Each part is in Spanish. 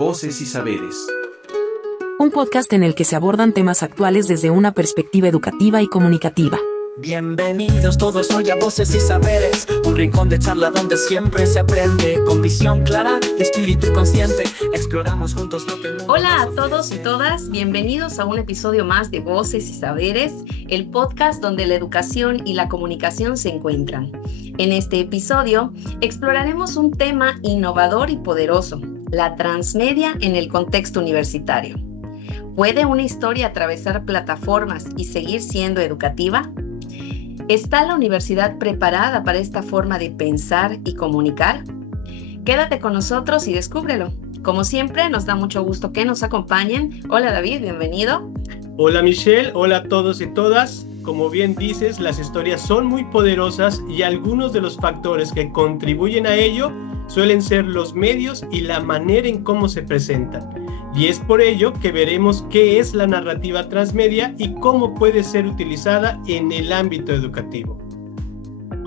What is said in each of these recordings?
Voces y Saberes. Un podcast en el que se abordan temas actuales desde una perspectiva educativa y comunicativa. Bienvenidos todos hoy a Voces y Saberes, un rincón de charla donde siempre se aprende, con visión clara, espíritu consciente, exploramos juntos lo que el mundo Hola a nos todos y ofrece. todas, bienvenidos a un episodio más de Voces y Saberes, el podcast donde la educación y la comunicación se encuentran. En este episodio exploraremos un tema innovador y poderoso, la transmedia en el contexto universitario. ¿Puede una historia atravesar plataformas y seguir siendo educativa? ¿Está la universidad preparada para esta forma de pensar y comunicar? Quédate con nosotros y descúbrelo. Como siempre, nos da mucho gusto que nos acompañen. Hola David, bienvenido. Hola Michelle, hola a todos y todas. Como bien dices, las historias son muy poderosas y algunos de los factores que contribuyen a ello suelen ser los medios y la manera en cómo se presentan. Y es por ello que veremos qué es la narrativa transmedia y cómo puede ser utilizada en el ámbito educativo.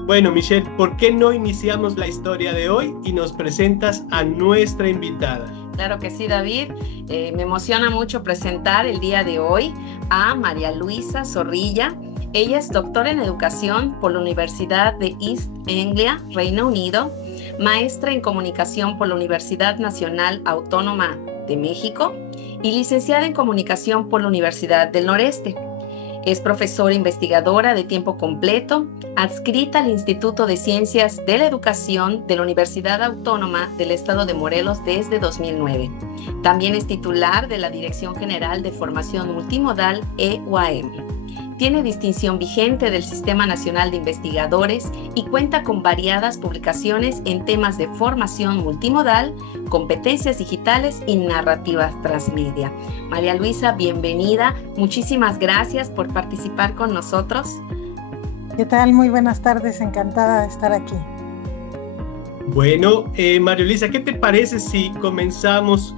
Bueno, Michelle, ¿por qué no iniciamos la historia de hoy y nos presentas a nuestra invitada? Claro que sí, David. Me emociona mucho presentar el día de hoy a María Luisa Zorrilla. Ella es doctora en educación por la Universidad de East Anglia, Reino Unido, maestra en comunicación por la Universidad Nacional Autónoma de México y licenciada en comunicación por la Universidad del Noreste. Es profesora investigadora de tiempo completo, adscrita al Instituto de Ciencias de la Educación de la Universidad Autónoma del Estado de Morelos desde 2009. También es titular de la Dirección General de Formación Multimodal EUAM. Tiene distinción vigente del Sistema Nacional de Investigadores y cuenta con variadas publicaciones en temas de formación multimodal, competencias digitales y narrativa transmedia. María Luisa, bienvenida. Muchísimas gracias por participar con nosotros. ¿Qué tal? Muy buenas tardes, encantada de estar aquí. Bueno, María Luisa, ¿qué te parece si comenzamos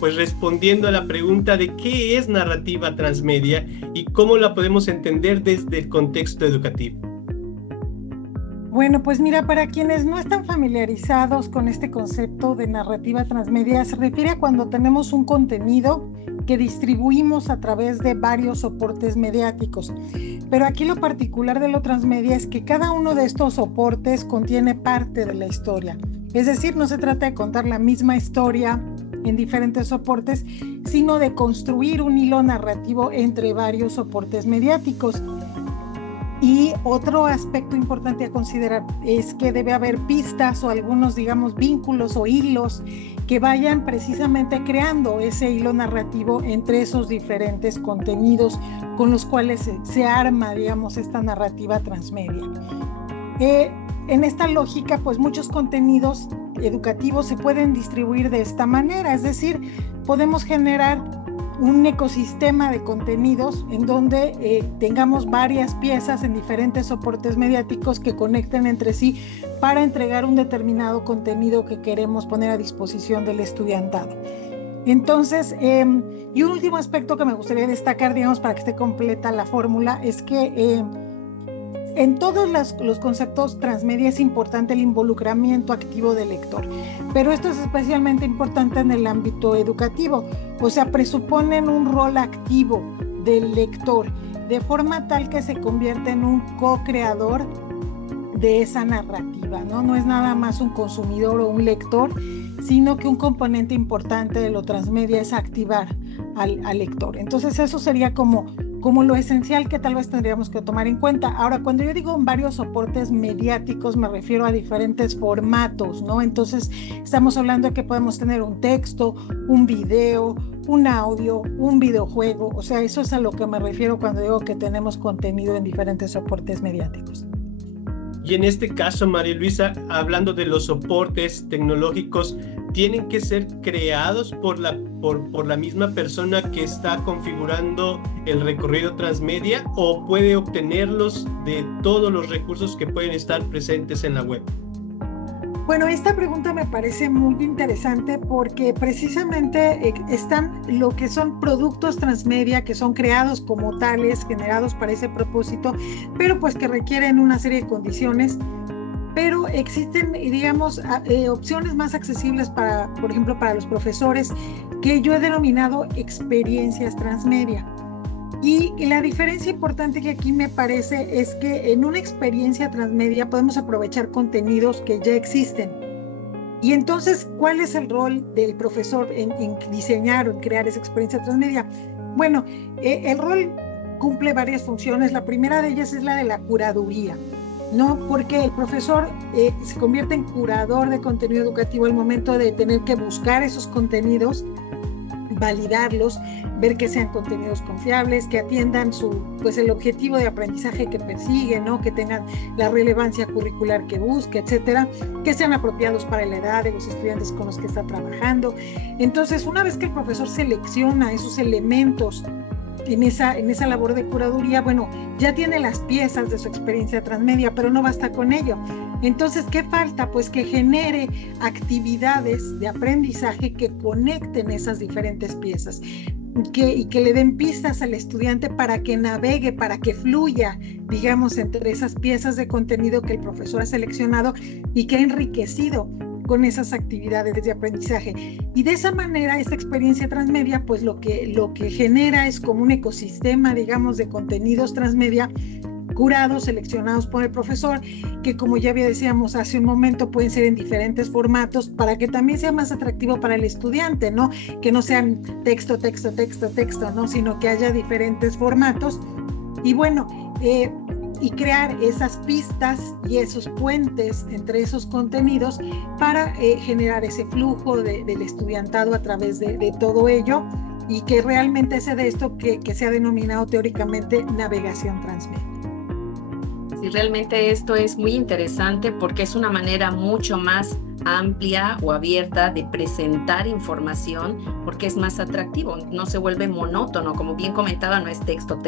pues respondiendo a la pregunta de qué es narrativa transmedia y cómo la podemos entender desde el contexto educativo? Bueno, pues mira, para quienes no están familiarizados con este concepto de narrativa transmedia, se refiere a cuando tenemos un contenido que distribuimos a través de varios soportes mediáticos. Pero aquí lo particular de lo transmedia es que cada uno de estos soportes contiene parte de la historia. Es decir, no se trata de contar la misma historia en diferentes soportes, sino de construir un hilo narrativo entre varios soportes mediáticos. Y otro aspecto importante a considerar es que debe haber pistas o algunos, digamos, vínculos o hilos que vayan precisamente creando ese hilo narrativo entre esos diferentes contenidos con los cuales se arma, digamos, esta narrativa transmedia. En esta lógica, pues muchos contenidos educativos se pueden distribuir de esta manera, es decir, podemos generar un ecosistema de contenidos en donde tengamos varias piezas en diferentes soportes mediáticos que conecten entre sí para entregar un determinado contenido que queremos poner a disposición del estudiantado. Entonces, y un último aspecto que me gustaría destacar, digamos, para que esté completa la fórmula, es que en todos los conceptos transmedia es importante el involucramiento activo del lector, pero esto es especialmente importante en el ámbito educativo, o sea, presuponen un rol activo del lector, de forma tal que se convierte en un co-creador de esa narrativa, ¿no? No es nada más un consumidor o un lector, sino que un componente importante de lo transmedia es activar al lector. Entonces eso sería como lo esencial que tal vez tendríamos que tomar en cuenta. Ahora, cuando yo digo en varios soportes mediáticos, me refiero a diferentes formatos, ¿no? Entonces, estamos hablando de que podemos tener un texto, un video, un audio, un videojuego. O sea, eso es a lo que me refiero cuando digo que tenemos contenido en diferentes soportes mediáticos. Y en este caso, María Luisa, hablando de los soportes tecnológicos, ¿tienen que ser creados por la misma persona que está configurando el recorrido transmedia o puede obtenerlos de todos los recursos que pueden estar presentes en la web? Bueno, esta pregunta me parece muy interesante porque precisamente están lo que son productos transmedia que son creados como tales, generados para ese propósito, pero pues que requieren una serie de condiciones pero existen, digamos, opciones más accesibles para, por ejemplo, para los profesores, que yo he denominado experiencias transmedia. Y la diferencia importante que aquí me parece es que en una experiencia transmedia podemos aprovechar contenidos que ya existen. Y entonces, ¿cuál es el rol del profesor en diseñar o en crear esa experiencia transmedia? Bueno, el rol cumple varias funciones. La primera de ellas es la de la curaduría, ¿no? Porque el profesor se convierte en curador de contenido educativo al momento de tener que buscar esos contenidos, validarlos, ver que sean contenidos confiables, que atiendan el objetivo de aprendizaje que persigue, ¿no? Que tengan la relevancia curricular que busque, etcétera, que sean apropiados para la edad de los estudiantes con los que está trabajando. Entonces, una vez que el profesor selecciona esos elementos en esa labor de curaduría, bueno, ya tiene las piezas de su experiencia transmedia, pero no basta con ello. Entonces, ¿qué falta? Pues que genere actividades de aprendizaje que conecten esas diferentes piezas y que le den pistas al estudiante para que navegue, para que fluya, digamos, entre esas piezas de contenido que el profesor ha seleccionado y que ha enriquecido con esas actividades de aprendizaje. Y de esa manera, esta experiencia transmedia, pues lo que genera es como un ecosistema, digamos, de contenidos transmedia curados, seleccionados por el profesor, que como ya decíamos hace un momento, pueden ser en diferentes formatos para que también sea más atractivo para el estudiante, ¿no? Que no sean texto, ¿no? Sino que haya diferentes formatos. Y bueno, y crear esas pistas y esos puentes entre esos contenidos para generar ese flujo del estudiantado a través de todo ello, y que realmente sea de esto que se ha denominado teóricamente navegación transmedia. Sí, realmente esto es muy interesante porque es una manera mucho más amplia o abierta de presentar información, porque es más atractivo, no se vuelve monótono, como bien comentaba, no es texto,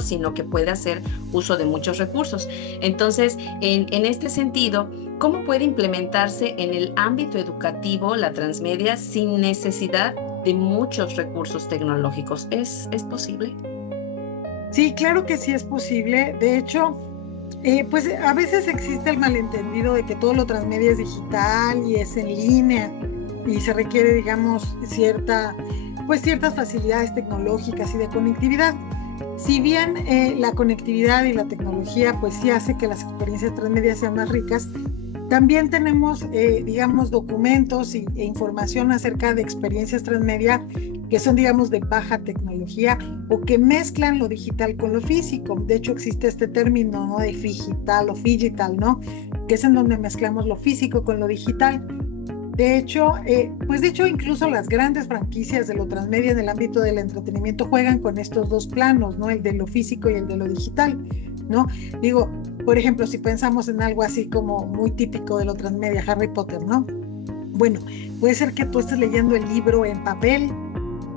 sino que puede hacer uso de muchos recursos. Entonces, en este sentido, ¿cómo puede implementarse en el ámbito educativo la transmedia sin necesidad de muchos recursos tecnológicos? ¿Es posible? Sí, claro que sí es posible. De hecho, pues a veces existe el malentendido de que todo lo transmedia es digital y es en línea y se requiere, digamos, ciertas facilidades tecnológicas y de conectividad. Si bien la conectividad y la tecnología pues sí hace que las experiencias transmedia sean más ricas, también tenemos, digamos, documentos e información acerca de experiencias transmedia que son, digamos, de baja tecnología o que mezclan lo digital con lo físico. De hecho, existe este término, ¿no?, de figital o figital, ¿no?, que es en donde mezclamos lo físico con lo digital. De hecho, incluso las grandes franquicias de lo transmedia en el ámbito del entretenimiento juegan con estos dos planos, ¿no?, el de lo físico y el de lo digital, ¿no? Digo, por ejemplo, si pensamos en algo así como muy típico de lo transmedia, Harry Potter, ¿no? Bueno, puede ser que tú estés leyendo el libro en papel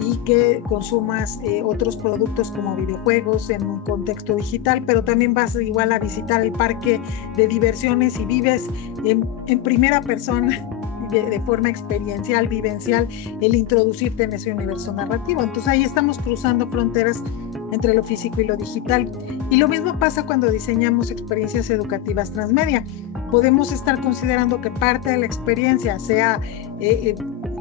y que consumas otros productos como videojuegos en un contexto digital, pero también vas igual a visitar el parque de diversiones y vives en primera persona, de forma experiencial, vivencial, el introducirte en ese universo narrativo. Entonces ahí estamos cruzando fronteras entre lo físico y lo digital. Y lo mismo pasa cuando diseñamos experiencias educativas transmedia. Podemos estar considerando que parte de la experiencia sea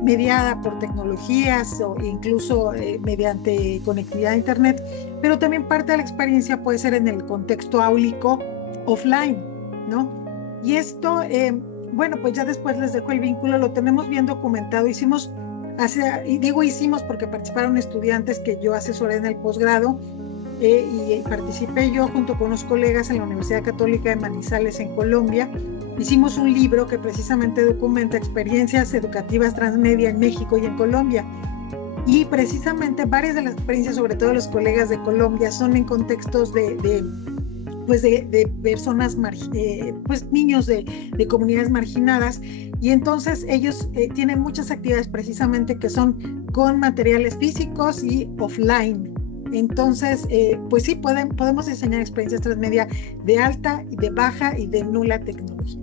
mediada por tecnologías o incluso mediante conectividad a internet, pero también parte de la experiencia puede ser en el contexto áulico offline, ¿no? Y esto, bueno, pues ya después les dejo el vínculo, lo tenemos bien documentado. Hicimos porque participaron estudiantes que yo asesoré en el posgrado, y participé yo junto con unos colegas en la Universidad Católica de Manizales en Colombia. Hicimos un libro que precisamente documenta experiencias educativas transmedia en México y en Colombia. Y precisamente varias de las experiencias, sobre todo los colegas de Colombia, son en contextos de personas, pues niños de comunidades marginadas. Y entonces ellos tienen muchas actividades precisamente que son con materiales físicos y offline. Entonces, pues sí, podemos diseñar experiencias transmedia de alta, de baja y de nula tecnología.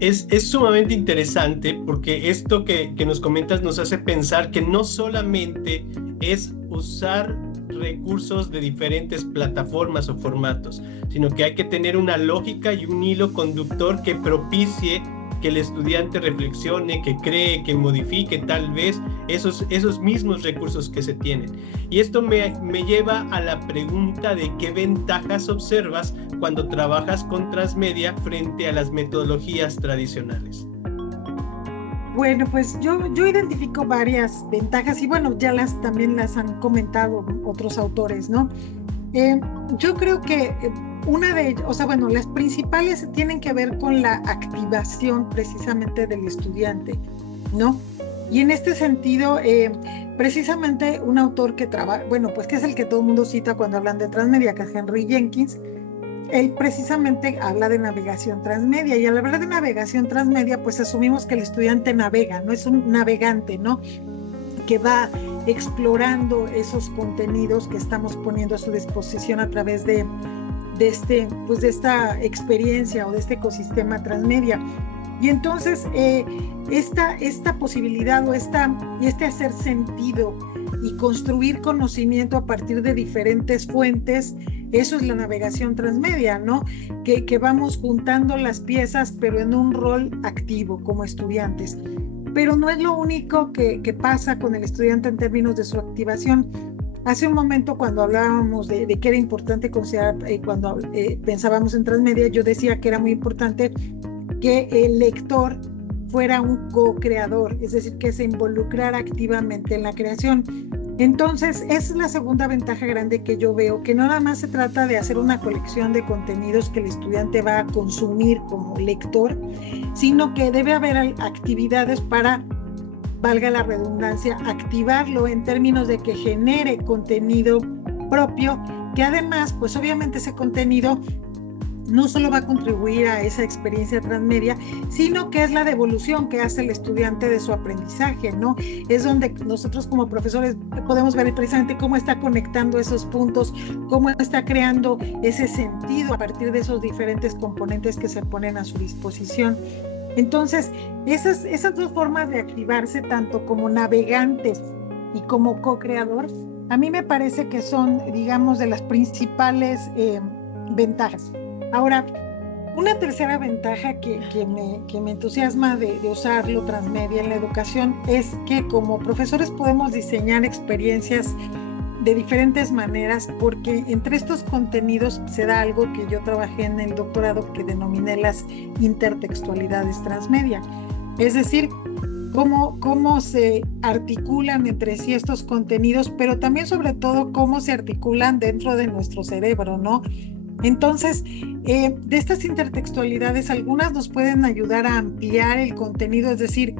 Es sumamente interesante porque esto que nos comentas nos hace pensar que no solamente es usar recursos de diferentes plataformas o formatos, sino que hay que tener una lógica y un hilo conductor que propicie que el estudiante reflexione, que cree, que modifique tal vez esos mismos recursos que se tienen. Y esto me lleva a la pregunta de qué ventajas observas cuando trabajas con transmedia frente a las metodologías tradicionales. Bueno, pues yo identifico varias ventajas y bueno, también las han comentado otros autores, ¿no? Yo creo que una de ellas, las principales tienen que ver con la activación precisamente del estudiante, ¿no? Y en este sentido, precisamente un autor que trabaja, que es el que todo el mundo cita cuando hablan de transmedia, que es Henry Jenkins, él precisamente habla de navegación transmedia, y al hablar de navegación transmedia, pues asumimos que el estudiante navega, no es un navegante, ¿no? Que va explorando esos contenidos que estamos poniendo a su disposición a través de esta experiencia o de este ecosistema transmedia. Y entonces esta posibilidad o este hacer sentido y construir conocimiento a partir de diferentes fuentes, eso es la navegación transmedia, ¿no? Que vamos juntando las piezas, pero en un rol activo como estudiantes. Pero no es lo único que pasa con el estudiante en términos de su activación. Hace un momento, cuando hablábamos de que era importante considerar, cuando pensábamos en transmedia, yo decía que era muy importante que el lector fuera un co-creador, es decir, que se involucrara activamente en la creación. Entonces, esa es la segunda ventaja grande que yo veo, que no nada más se trata de hacer una colección de contenidos que el estudiante va a consumir como lector, sino que debe haber actividades para, valga la redundancia, activarlo en términos de que genere contenido propio, que además, pues obviamente ese contenido no solo va a contribuir a esa experiencia transmedia, sino que es la devolución que hace el estudiante de su aprendizaje, ¿no? Es donde nosotros como profesores podemos ver precisamente cómo está conectando esos puntos, cómo está creando ese sentido a partir de esos diferentes componentes que se ponen a su disposición. Entonces, esas dos formas de activarse, tanto como navegante y como co-creador, a mí me parece que son, digamos, de las principales ventajas. Ahora, una tercera ventaja que me entusiasma de usarlo transmedia en la educación es que como profesores podemos diseñar experiencias de diferentes maneras, porque entre estos contenidos se da algo que yo trabajé en el doctorado que denominé las intertextualidades transmedia. Es decir, cómo se articulan entre sí estos contenidos, pero también sobre todo cómo se articulan dentro de nuestro cerebro, ¿no? Entonces, de estas intertextualidades, algunas nos pueden ayudar a ampliar el contenido, es decir,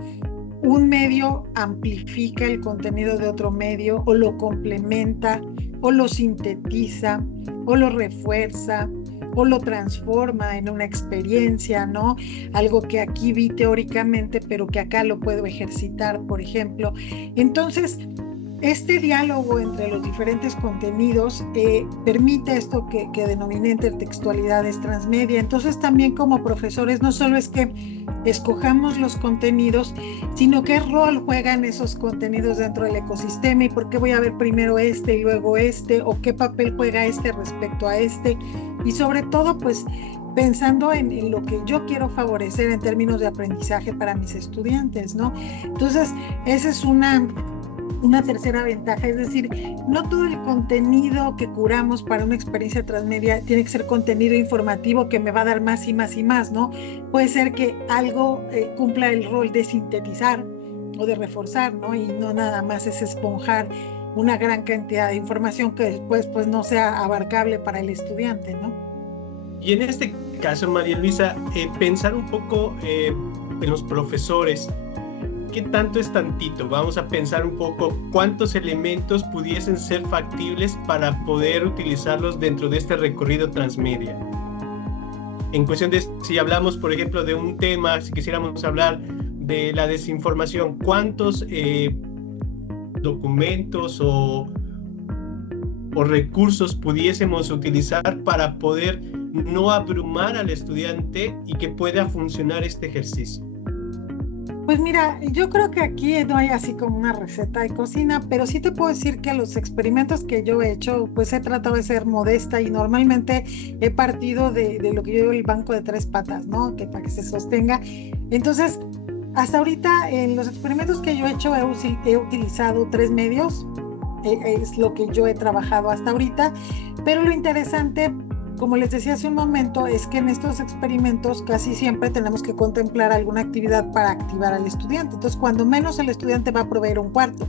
un medio amplifica el contenido de otro medio, o lo complementa, o lo sintetiza, o lo refuerza, o lo transforma en una experiencia, ¿no? Algo que aquí vi teóricamente, pero que acá lo puedo ejercitar, por ejemplo. Entonces, este diálogo entre los diferentes contenidos permite esto que denominé intertextualidades transmedia. Entonces también como profesores no solo es que escojamos los contenidos, sino qué rol juegan esos contenidos dentro del ecosistema y por qué voy a ver primero este y luego este, o qué papel juega este respecto a este, y sobre todo pues pensando en lo que yo quiero favorecer en términos de aprendizaje para mis estudiantes, ¿no? Entonces esa es una tercera ventaja, es decir, no todo el contenido que curamos para una experiencia transmedia tiene que ser contenido informativo que me va a dar más y más y más, ¿no? Puede ser que algo cumpla el rol de sintetizar o de reforzar, ¿no? Y no nada más es esponjar una gran cantidad de información que después pues no sea abarcable para el estudiante, ¿no? Y en este caso, María Luisa, pensar un poco en los profesores. ¿Qué tanto es tantito? Vamos a pensar un poco cuántos elementos pudiesen ser factibles para poder utilizarlos dentro de este recorrido transmedia. En cuestión de si hablamos, por ejemplo, de un tema, si quisiéramos hablar de la desinformación, ¿cuántos documentos o recursos pudiésemos utilizar para poder no abrumar al estudiante y que pueda funcionar este ejercicio? Pues mira, yo creo que aquí no hay así como una receta de cocina, pero sí te puedo decir que los experimentos que yo he hecho, pues he tratado de ser modesta y normalmente he partido de lo que yo digo el banco de 3 patas, ¿no? Que para que se sostenga. Entonces, hasta ahorita en los experimentos que yo he hecho he utilizado 3 medios, es lo que yo he trabajado hasta ahorita, pero lo interesante, como les decía hace un momento, es que en estos experimentos casi siempre tenemos que contemplar alguna actividad para activar al estudiante. Entonces, cuando menos el estudiante va a proveer un cuarto,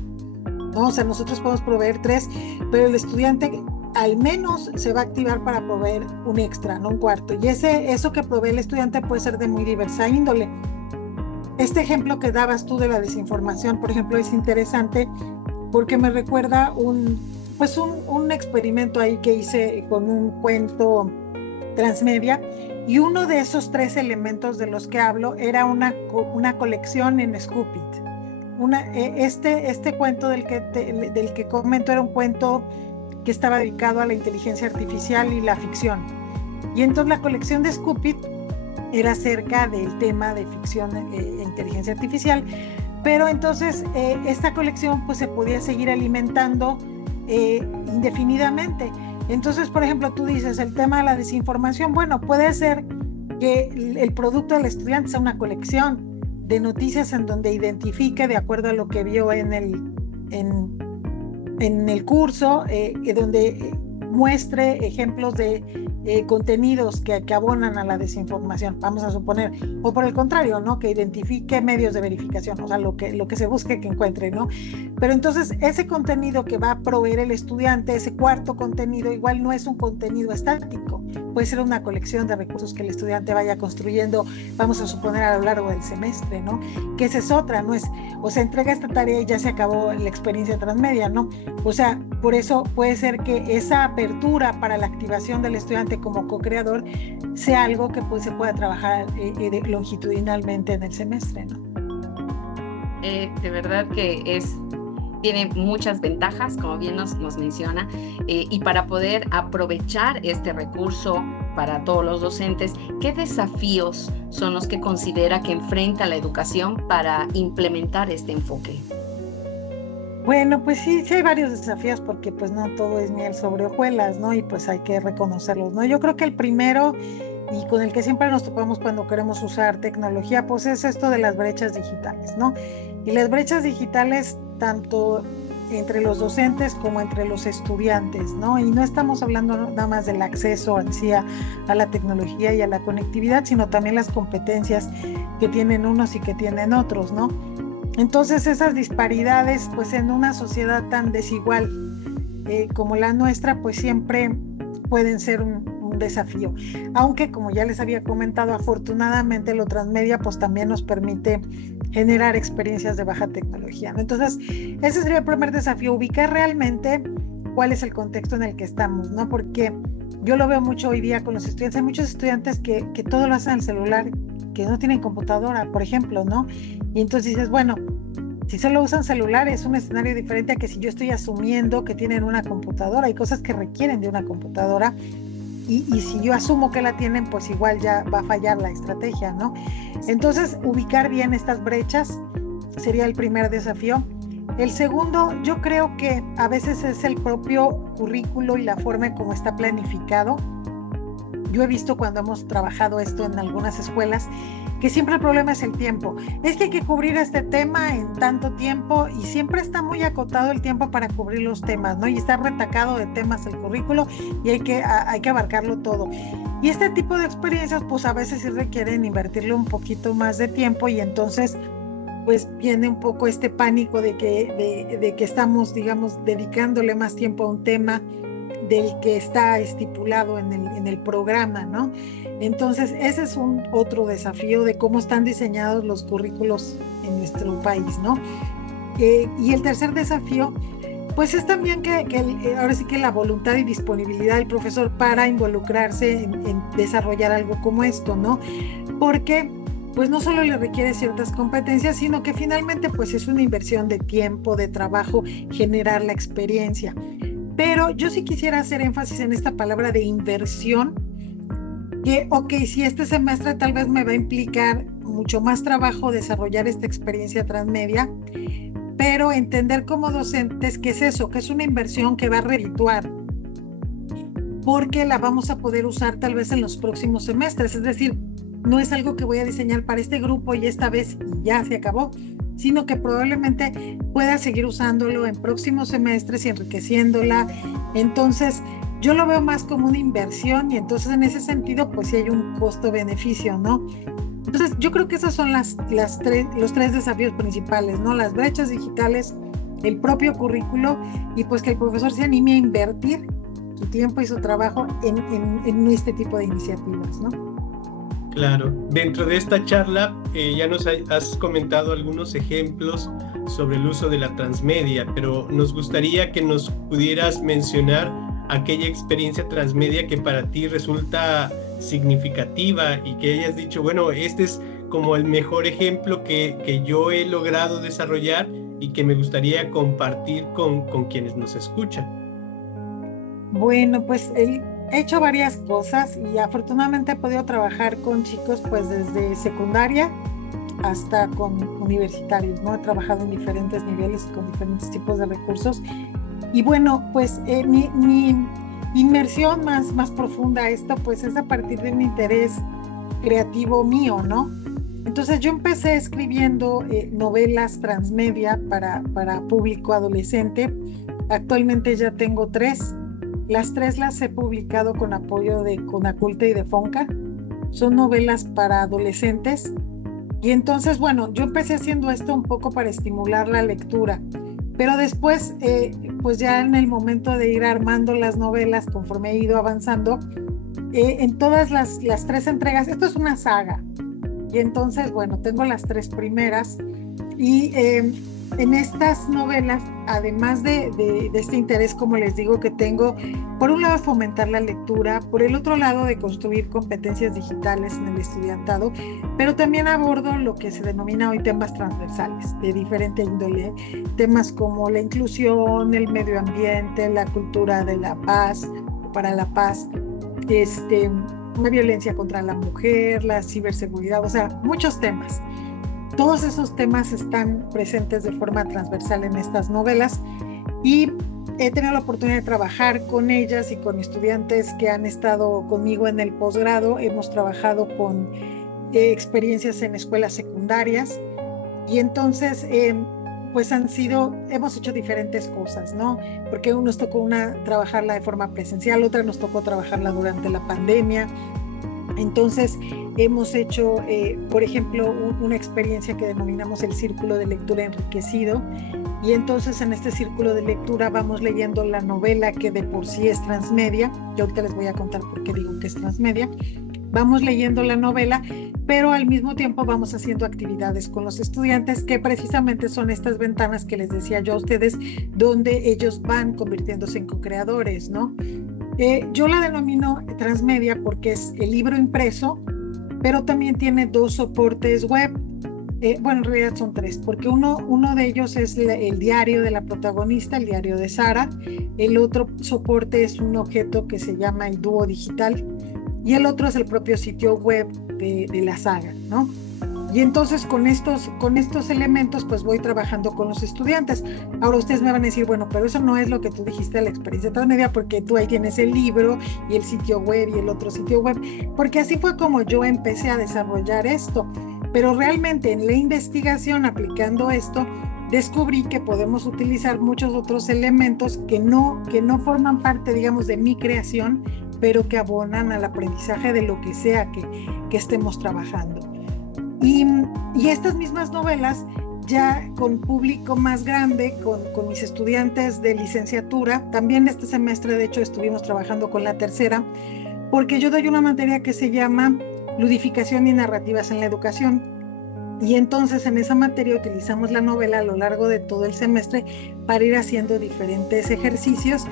¿no? O sea, nosotros podemos proveer 3, pero el estudiante al menos se va a activar para proveer un extra, no un cuarto. Y eso que provee el estudiante puede ser de muy diversa índole. Este ejemplo que dabas tú de la desinformación, por ejemplo, es interesante porque me recuerda un experimento ahí que hice con un cuento transmedia, y uno de esos 3 elementos de los que hablo era una colección en Scoop It. Este cuento del que comento era un cuento que estaba dedicado a la inteligencia artificial y la ficción. Y entonces la colección de Scoop It era acerca del tema de ficción e inteligencia artificial, pero entonces esta colección pues se podía seguir alimentando indefinidamente. Entonces, por ejemplo, tú dices el tema de la desinformación. Bueno, puede ser que el producto del estudiante sea una colección de noticias en donde identifique, de acuerdo a lo que vio en el curso, donde muestre ejemplos de contenidos que abonan a la desinformación, vamos a suponer, o por el contrario, ¿no? Que identifique medios de verificación, o sea, lo que se busque que encuentre, ¿no? Pero entonces ese contenido que va a proveer el estudiante, ese cuarto contenido, igual no es un contenido estático, puede ser una colección de recursos que el estudiante vaya construyendo, vamos a suponer, a lo largo del semestre, ¿no? Que esa es otra, no es, o sea, entrega esta tarea y ya se acabó la experiencia transmedia, ¿no? O sea, por eso puede ser que esa apertura para la activación del estudiante como co-creador sea algo que pues se pueda trabajar longitudinalmente en el semestre, ¿no? De verdad que tiene muchas ventajas, como bien nos menciona, y para poder aprovechar este recurso para todos los docentes, ¿qué desafíos son los que considera que enfrenta la educación para implementar este enfoque? Bueno, pues sí hay varios desafíos, porque pues no todo es miel sobre hojuelas, ¿no? Y pues hay que reconocerlos, ¿no? Yo creo que el primero, y con el que siempre nos topamos cuando queremos usar tecnología, pues es esto de las brechas digitales, ¿no? Y las brechas digitales tanto entre los docentes como entre los estudiantes, ¿no? Y no estamos hablando nada más del acceso en sí a la tecnología y a la conectividad, sino también las competencias que tienen unos y que tienen otros, ¿no? Entonces esas disparidades, pues en una sociedad tan desigual como la nuestra, pues siempre pueden ser un desafío. Aunque, como ya les había comentado, afortunadamente lo transmedia pues también nos permite generar experiencias de baja tecnología, ¿no? Entonces ese sería el primer desafío, ubicar realmente cuál es el contexto en el que estamos, ¿no? Porque yo lo veo mucho hoy día con los estudiantes, hay muchos estudiantes que todo lo hacen en el celular, que no tienen computadora, por ejemplo, ¿no? Y entonces dices, bueno, si solo usan celular es un escenario diferente a que si yo estoy asumiendo que tienen una computadora. Hay cosas que requieren de una computadora y si yo asumo que la tienen, pues igual ya va a fallar la estrategia, ¿no? Entonces, ubicar bien estas brechas sería el primer desafío. El segundo, yo creo que a veces es el propio currículo y la forma en cómo está planificado. Yo he visto cuando hemos trabajado esto en algunas escuelas que siempre el problema es el tiempo. Es que hay que cubrir este tema en tanto tiempo y siempre está muy acotado el tiempo para cubrir los temas, ¿no? Y está retacado de temas el currículo y hay que abarcarlo todo. Y este tipo de experiencias pues a veces sí requieren invertirle un poquito más de tiempo y entonces pues viene un poco este pánico de que estamos, digamos, dedicándole más tiempo a un tema del que está estipulado en el programa, ¿no? Entonces, ese es otro desafío de cómo están diseñados los currículos en nuestro país, ¿no? Y el tercer desafío, pues es también que ahora sí que la voluntad y disponibilidad del profesor para involucrarse en desarrollar algo como esto, ¿no? Porque pues no solo le requiere ciertas competencias, sino que finalmente pues es una inversión de tiempo, de trabajo, generar la experiencia. Pero yo sí quisiera hacer énfasis en esta palabra de inversión, que, ok, si este semestre tal vez me va a implicar mucho más trabajo desarrollar esta experiencia transmedia, pero entender como docentes qué es eso, que es una inversión que va a redituar, porque la vamos a poder usar tal vez en los próximos semestres, es decir, no es algo que voy a diseñar para este grupo y esta vez ya se acabó, sino que probablemente pueda seguir usándolo en próximos semestres y enriqueciéndola. Entonces, yo lo veo más como una inversión y entonces en ese sentido, pues sí hay un costo-beneficio, ¿no? Entonces, yo creo que esos son los tres desafíos principales, ¿no? Las brechas digitales, el propio currículo y pues que el profesor se anime a invertir su tiempo y su trabajo en este tipo de iniciativas, ¿no? Claro, dentro de esta charla ya nos has comentado algunos ejemplos sobre el uso de la transmedia, pero nos gustaría que nos pudieras mencionar aquella experiencia transmedia que para ti resulta significativa y que hayas dicho, bueno, este es como el mejor ejemplo que yo he logrado desarrollar y que me gustaría compartir con quienes nos escuchan. Bueno, pues he hecho varias cosas y afortunadamente he podido trabajar con chicos pues desde secundaria hasta con universitarios, ¿no? He trabajado en diferentes niveles y con diferentes tipos de recursos. Y bueno, pues mi inmersión más profunda a esto pues es a partir de un interés creativo mío, ¿no? Entonces yo empecé escribiendo novelas transmedia para público adolescente. Actualmente ya tengo 3. Las 3 las he publicado con apoyo de Conaculta y de Fonca. Son novelas para adolescentes. Y entonces, bueno, yo empecé haciendo esto un poco para estimular la lectura. Pero después, pues ya en el momento de ir armando las novelas, conforme he ido avanzando, en todas las 3 entregas, esto es una saga. Y entonces, bueno, tengo las 3 primeras. Y en estas novelas, además de este interés, como les digo, que tengo, por un lado fomentar la lectura, por el otro lado de construir competencias digitales en el estudiantado, pero también abordo lo que se denomina hoy temas transversales, de diferente índole, temas como la inclusión, el medio ambiente, la cultura de la paz, para la paz, la violencia contra la mujer, la ciberseguridad, o sea, muchos temas. Todos esos temas están presentes de forma transversal en estas novelas y he tenido la oportunidad de trabajar con ellas y con estudiantes que han estado conmigo en el posgrado. Hemos trabajado con experiencias en escuelas secundarias y entonces pues hemos hecho diferentes cosas, ¿no? Porque nos tocó trabajarla de forma presencial, otra nos tocó trabajarla durante la pandemia. Entonces hemos hecho, por ejemplo, una experiencia que denominamos el Círculo de Lectura Enriquecido, y entonces en este círculo de lectura vamos leyendo la novela que de por sí es transmedia. Yo ahorita les voy a contar por qué digo que es transmedia. Vamos leyendo la novela, pero al mismo tiempo vamos haciendo actividades con los estudiantes, que precisamente son estas ventanas que les decía yo a ustedes, donde ellos van convirtiéndose en co-creadores, ¿no? Yo la denomino transmedia porque es el libro impreso, pero también tiene 2 soportes web. Bueno, en realidad son 3, porque uno de ellos es el diario de la protagonista, el diario de Sara. El otro soporte es un objeto que se llama el dúo digital y el otro es el propio sitio web de la saga, ¿no? Y entonces con estos elementos pues voy trabajando con los estudiantes. Ahora ustedes me van a decir, bueno, pero eso no es lo que tú dijiste de la experiencia transmedia, porque tú ahí tienes el libro y el sitio web y el otro sitio web, porque así fue como yo empecé a desarrollar esto. Pero realmente en la investigación aplicando esto, descubrí que podemos utilizar muchos otros elementos que no forman parte, digamos, de mi creación, pero que abonan al aprendizaje de lo que sea que estemos trabajando. Y estas mismas novelas, ya con público más grande, con mis estudiantes de licenciatura, también este semestre de hecho estuvimos trabajando con la tercera, porque yo doy una materia que se llama Ludificación y Narrativas en la Educación. Y entonces en esa materia utilizamos la novela a lo largo de todo el semestre para ir haciendo diferentes ejercicios.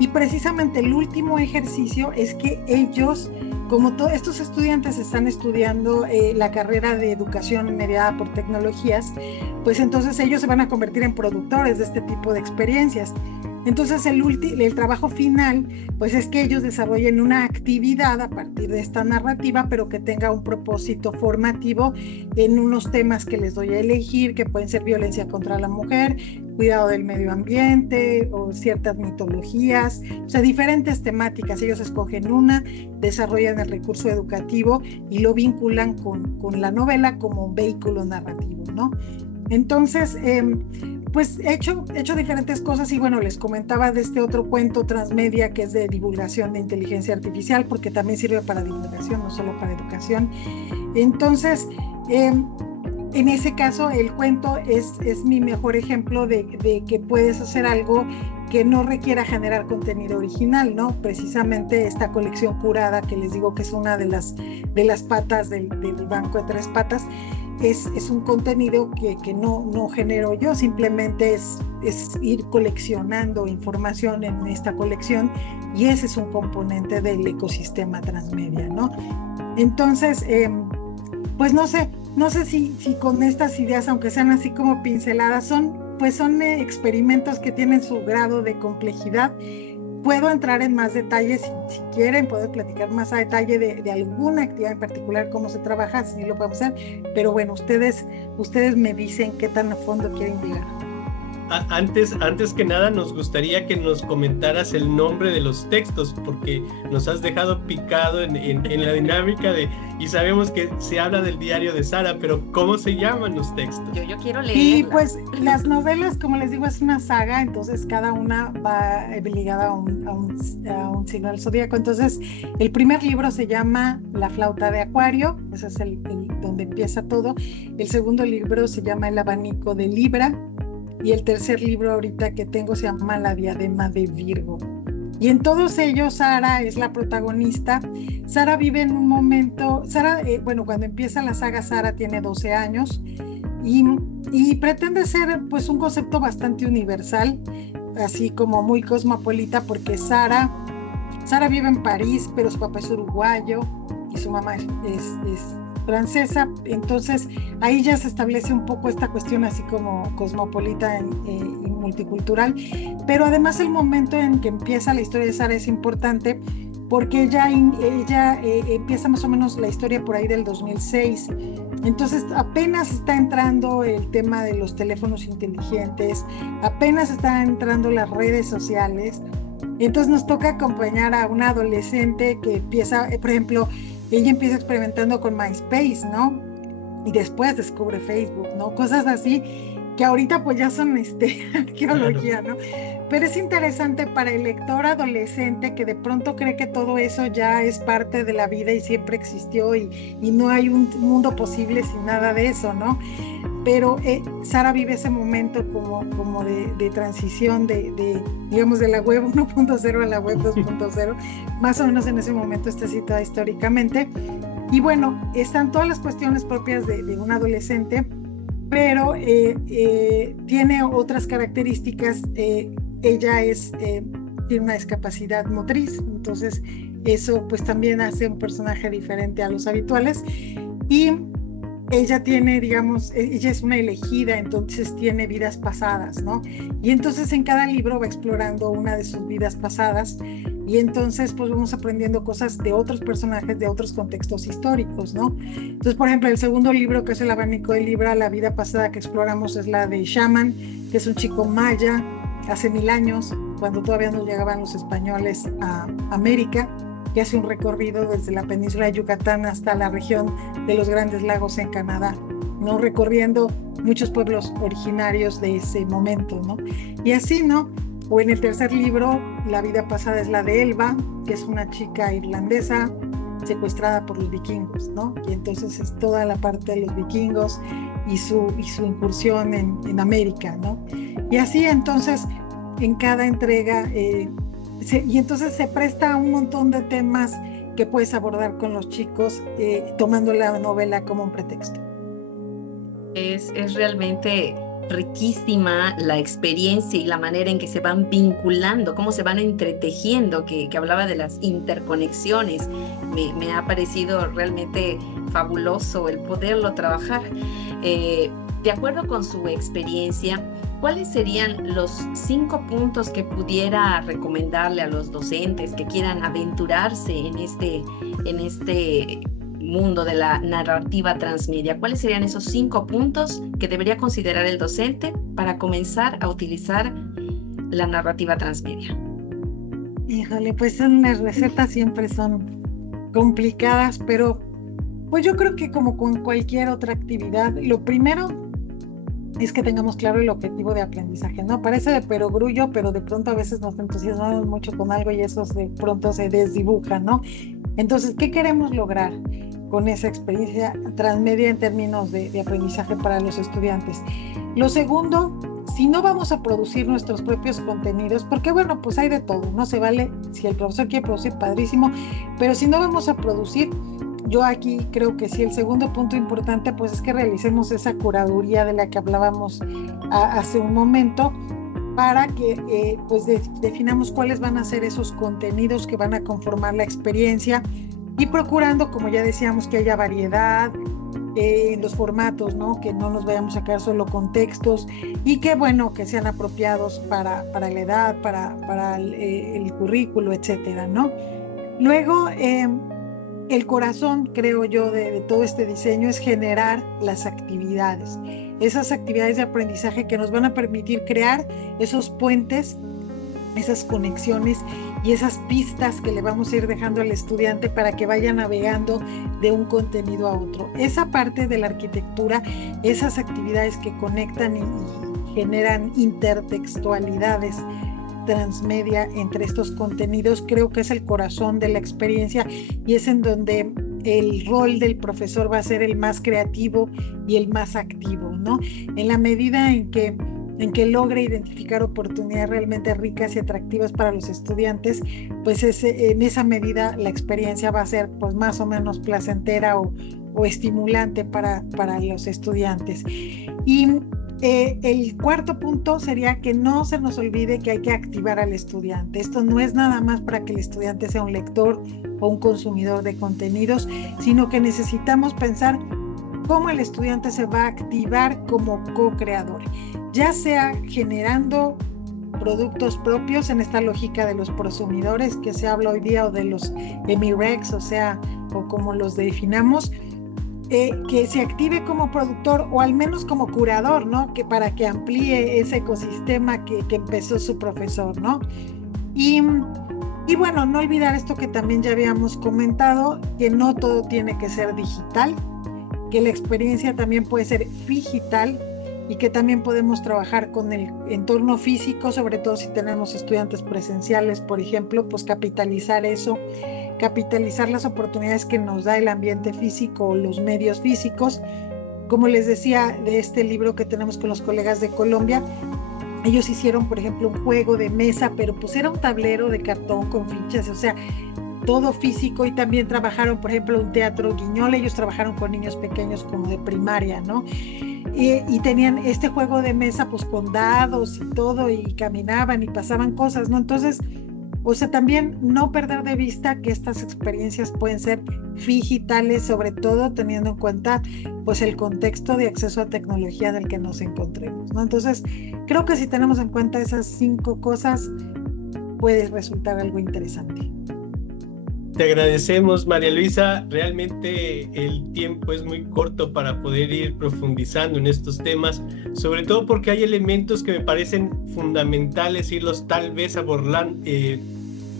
Y precisamente el último ejercicio es que ellos, como todos estos estudiantes están estudiando la carrera de educación mediada por tecnologías, pues entonces ellos se van a convertir en productores de este tipo de experiencias. Entonces el trabajo final pues es que ellos desarrollen una actividad a partir de esta narrativa, pero que tenga un propósito formativo en unos temas que les doy a elegir, que pueden ser violencia contra la mujer, cuidado del medio ambiente o ciertas mitologías, o sea, diferentes temáticas. Ellos escogen una, desarrollan el recurso educativo y lo vinculan con la novela como un vehículo narrativo, ¿no? Entonces, pues he hecho diferentes cosas y bueno, les comentaba de este otro cuento transmedia que es de divulgación de inteligencia artificial, porque también sirve para divulgación, no solo para educación. Entonces, en ese caso, el cuento es mi mejor ejemplo de que puedes hacer algo que no requiera generar contenido original, ¿no? Precisamente esta colección curada, que les digo que es una de las patas del banco de 3 patas, es un contenido que no genero yo, simplemente es ir coleccionando información en esta colección, y ese es un componente del ecosistema transmedia, ¿no? Entonces, pues no sé si con estas ideas, aunque sean así como pinceladas, son experimentos que tienen su grado de complejidad. Puedo entrar en más detalles si quieren, puedo platicar más a detalle de alguna actividad en particular, cómo se trabaja, si lo podemos hacer, pero bueno, ustedes me dicen qué tan a fondo quieren llegar. Antes que nada, nos gustaría que nos comentaras el nombre de los textos, porque nos has dejado picado en la dinámica y sabemos que se habla del diario de Sara, pero ¿cómo se llaman los textos? Yo quiero leer. Sí, pues las novelas, como les digo, es una saga, entonces cada una va ligada a un signo del zodíaco. Entonces, el primer libro se llama La flauta de Acuario, ese es el donde empieza todo. El segundo libro se llama El abanico de Libra. Y el tercer libro ahorita que tengo se llama La diadema de Virgo. Y en todos ellos Sara es la protagonista. Sara vive en un momento, cuando empieza la saga, Sara tiene 12 años y pretende ser pues un concepto bastante universal, así como muy cosmopolita, porque Sara vive en París, pero su papá es uruguayo y su mamá es francesa. Entonces ahí ya se establece un poco esta cuestión así como cosmopolita y multicultural, pero además el momento en que empieza la historia de Sara es importante porque ella empieza más o menos la historia por ahí del 2006, entonces apenas está entrando el tema de los teléfonos inteligentes, apenas están entrando las redes sociales, entonces nos toca acompañar a una adolescente que empieza, por ejemplo, ella empieza experimentando con MySpace, ¿no? Y después descubre Facebook, ¿no? Cosas así que ahorita pues ya son arqueología, ¿no? Pero es interesante para el lector adolescente que de pronto cree que todo eso ya es parte de la vida y siempre existió y no hay un mundo posible sin nada de eso, ¿no? Pero Sara vive ese momento como de transición digamos, de la web 1.0 a la web 2.0, más o menos en ese momento está situada históricamente. Y bueno, están todas las cuestiones propias de un adolescente, pero tiene otras características. Ella tiene una discapacidad motriz, entonces eso pues también hace un personaje diferente a los habituales. Y ella tiene, digamos, ella es una elegida, entonces tiene vidas pasadas, ¿no? Y entonces en cada libro va explorando una de sus vidas pasadas y entonces pues vamos aprendiendo cosas de otros personajes, de otros contextos históricos, ¿no? Entonces, por ejemplo, el segundo libro, que es El abanico de Libra, la vida pasada que exploramos es la de Shaman, que es un chico maya hace 1000 años, cuando todavía no llegaban los españoles a América, que hace un recorrido desde la península de Yucatán hasta la región de los Grandes Lagos en Canadá, ¿no? Recorriendo muchos pueblos originarios de ese momento, ¿no? Y así, ¿no? O en el tercer libro, la vida pasada es la de Elba, que es una chica irlandesa secuestrada por los vikingos, ¿no? Y entonces es toda la parte de los vikingos y su incursión en América, ¿no? Y así, entonces, en cada entrega y entonces se presta a un montón de temas que puedes abordar con los chicos, tomando la novela como un pretexto. Es realmente riquísima la experiencia y la manera en que se van vinculando, cómo se van entretejiendo, que hablaba de las interconexiones. Me ha parecido realmente fabuloso el poderlo trabajar. De acuerdo con su experiencia, ¿cuáles serían los 5 puntos que pudiera recomendarle a los docentes que quieran aventurarse en este mundo de la narrativa transmedia? ¿Cuáles serían esos 5 puntos que debería considerar el docente para comenzar a utilizar la narrativa transmedia? Híjole, pues las recetas siempre son complicadas, pero pues yo creo que como con cualquier otra actividad, lo primero es que tengamos claro el objetivo de aprendizaje, ¿no? Parece de perogrullo, pero de pronto a veces nos entusiasmamos mucho con algo y eso de pronto se desdibuja, ¿no? Entonces, ¿qué queremos lograr con esa experiencia transmedia en términos de aprendizaje para los estudiantes? Lo segundo, si no vamos a producir nuestros propios contenidos, porque bueno, pues hay de todo, no se vale, si el profesor quiere producir, padrísimo, pero si no vamos a producir, yo aquí creo que sí, el segundo punto importante pues es que realicemos esa curaduría de la que hablábamos hace un momento, para que pues definamos cuáles van a ser esos contenidos que van a conformar la experiencia, y procurando, como ya decíamos, que haya variedad en los formatos, ¿no? Que no nos vayamos a quedar solo con textos, y que bueno, que sean apropiados para la edad, para el currículo, etcétera, ¿no? Luego, el corazón, creo yo, de todo este diseño es generar las actividades, esas actividades de aprendizaje que nos van a permitir crear esos puentes, esas conexiones y esas pistas que le vamos a ir dejando al estudiante para que vaya navegando de un contenido a otro. Esa parte de la arquitectura, esas actividades que conectan y generan intertextualidades transmedia entre estos contenidos, creo que es el corazón de la experiencia, y es en donde el rol del profesor va a ser el más creativo y el más activo, ¿no? En la medida en que logre identificar oportunidades realmente ricas y atractivas para los estudiantes, pues en esa medida la experiencia va a ser pues más o menos placentera o estimulante para los estudiantes. Y el cuarto punto sería que no se nos olvide que hay que activar al estudiante. Esto no es nada más para que el estudiante sea un lector o un consumidor de contenidos, sino que necesitamos pensar cómo el estudiante se va a activar como co-creador, ya sea generando productos propios en esta lógica de los prosumidores que se habla hoy día, o de los EMI-RECs, o como los definamos, que se active como productor o al menos como curador, ¿no? Que para que amplíe ese ecosistema que empezó su profesor, ¿no? Y bueno, no olvidar esto que también ya habíamos comentado, que no todo tiene que ser digital, que la experiencia también puede ser digital, y que también podemos trabajar con el entorno físico, sobre todo si tenemos estudiantes presenciales, por ejemplo, pues capitalizar eso, capitalizar las oportunidades que nos da el ambiente físico o los medios físicos. Como les decía, de este libro que tenemos con los colegas de Colombia, ellos hicieron, por ejemplo, un juego de mesa, pero pues era un tablero de cartón con fichas, o sea, todo físico, y también trabajaron, por ejemplo, un teatro guiñol. Ellos trabajaron con niños pequeños como de primaria, ¿no? Y tenían este juego de mesa pues con dados y todo, y caminaban y pasaban cosas, ¿no? Entonces, o sea, también no perder de vista que estas experiencias pueden ser digitales, sobre todo teniendo en cuenta pues el contexto de acceso a tecnología del que nos encontremos, ¿no? Entonces, creo que si tenemos en cuenta esas 5 cosas, puede resultar algo interesante. Te agradecemos, María Luisa. Realmente el tiempo es muy corto para poder ir profundizando en estos temas, sobre todo porque hay elementos que me parecen fundamentales irlos tal vez abordando,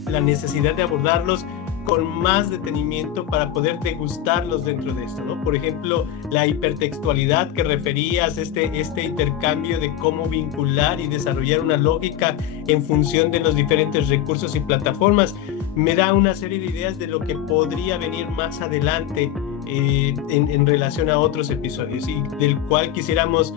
la necesidad de abordarlos con más detenimiento para poder degustarlos dentro de esto, ¿no? Por ejemplo, la hipertextualidad que referías, este intercambio de cómo vincular y desarrollar una lógica en función de los diferentes recursos y plataformas, me da una serie de ideas de lo que podría venir más adelante en relación a otros episodios, y del cual quisiéramos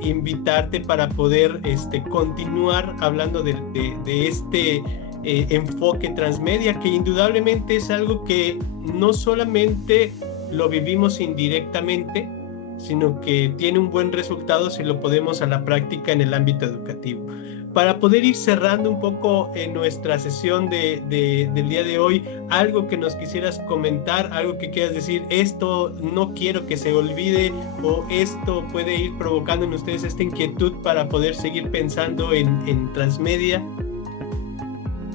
invitarte para poder continuar hablando de este enfoque transmedia, que indudablemente es algo que no solamente lo vivimos indirectamente, sino que tiene un buen resultado si lo podemos a la práctica en el ámbito educativo. Para poder ir cerrando un poco en nuestra sesión del día de hoy, algo que nos quisieras comentar, algo que quieras decir, esto no quiero que se olvide, o esto puede ir provocando en ustedes esta inquietud para poder seguir pensando en transmedia.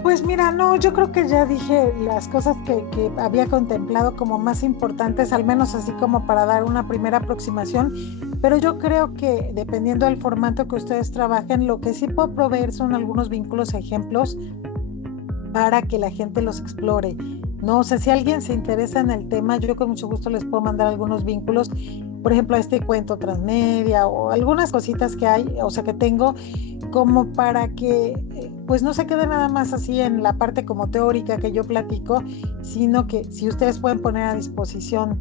Pues mira, no, yo creo que ya dije las cosas que había contemplado como más importantes, al menos así como para dar una primera aproximación, pero yo creo que dependiendo del formato que ustedes trabajen, lo que sí puedo proveer son algunos vínculos, ejemplos, para que la gente los explore. No, o sea, si alguien se interesa en el tema, yo con mucho gusto les puedo mandar algunos vínculos, por ejemplo, a este cuento transmedia o algunas cositas que hay, o sea, que tengo, como para que pues no se quede nada más así en la parte como teórica que yo platico, sino que si ustedes pueden poner a disposición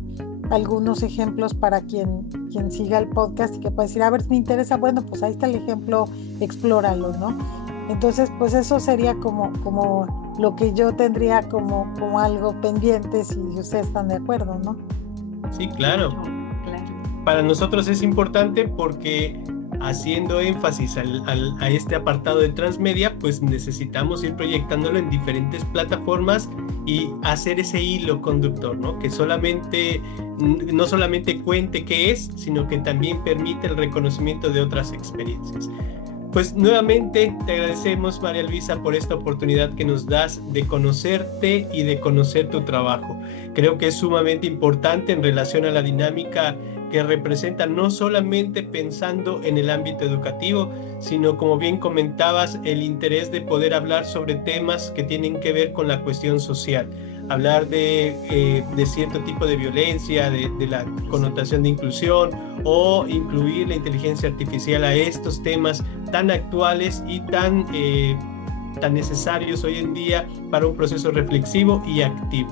algunos ejemplos para quien siga el podcast y que pueda decir, a ver si me interesa, bueno, pues ahí está el ejemplo, explóralo, ¿no? Entonces, pues eso sería como lo que yo tendría como algo pendiente, si ustedes están de acuerdo, ¿no? Sí, claro. Para nosotros es importante porque haciendo énfasis a este apartado de transmedia, pues necesitamos ir proyectándolo en diferentes plataformas y hacer ese hilo conductor, ¿no? Que no solamente cuente qué es, sino que también permite el reconocimiento de otras experiencias. Pues nuevamente te agradecemos, María Luisa, por esta oportunidad que nos das de conocerte y de conocer tu trabajo. Creo que es sumamente importante en relación a la dinámica que representa, no solamente pensando en el ámbito educativo, sino, como bien comentabas, el interés de poder hablar sobre temas que tienen que ver con la cuestión social, hablar de cierto tipo de violencia, de la connotación de inclusión, o incluir la inteligencia artificial a estos temas tan actuales y tan necesarios hoy en día para un proceso reflexivo y activo.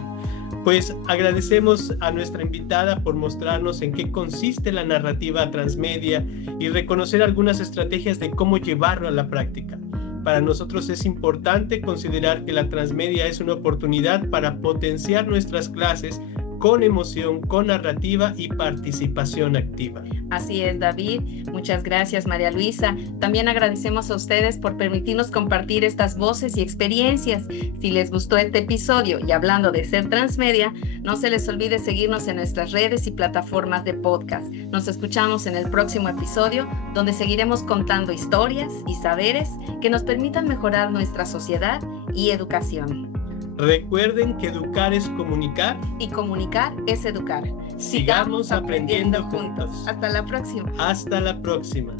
Pues agradecemos a nuestra invitada por mostrarnos en qué consiste la narrativa transmedia y reconocer algunas estrategias de cómo llevarlo a la práctica. Para nosotros es importante considerar que la transmedia es una oportunidad para potenciar nuestras clases con emoción, con narrativa y participación activa. Así es, David. Muchas gracias, María Luisa. También agradecemos a ustedes por permitirnos compartir estas voces y experiencias. Si les gustó este episodio y hablando de ser transmedia, no se les olvide seguirnos en nuestras redes y plataformas de podcast. Nos escuchamos en el próximo episodio, donde seguiremos contando historias y saberes que nos permitan mejorar nuestra sociedad y educación. Recuerden que educar es comunicar. Y comunicar es educar. Sigamos aprendiendo juntos. Hasta la próxima. Hasta la próxima.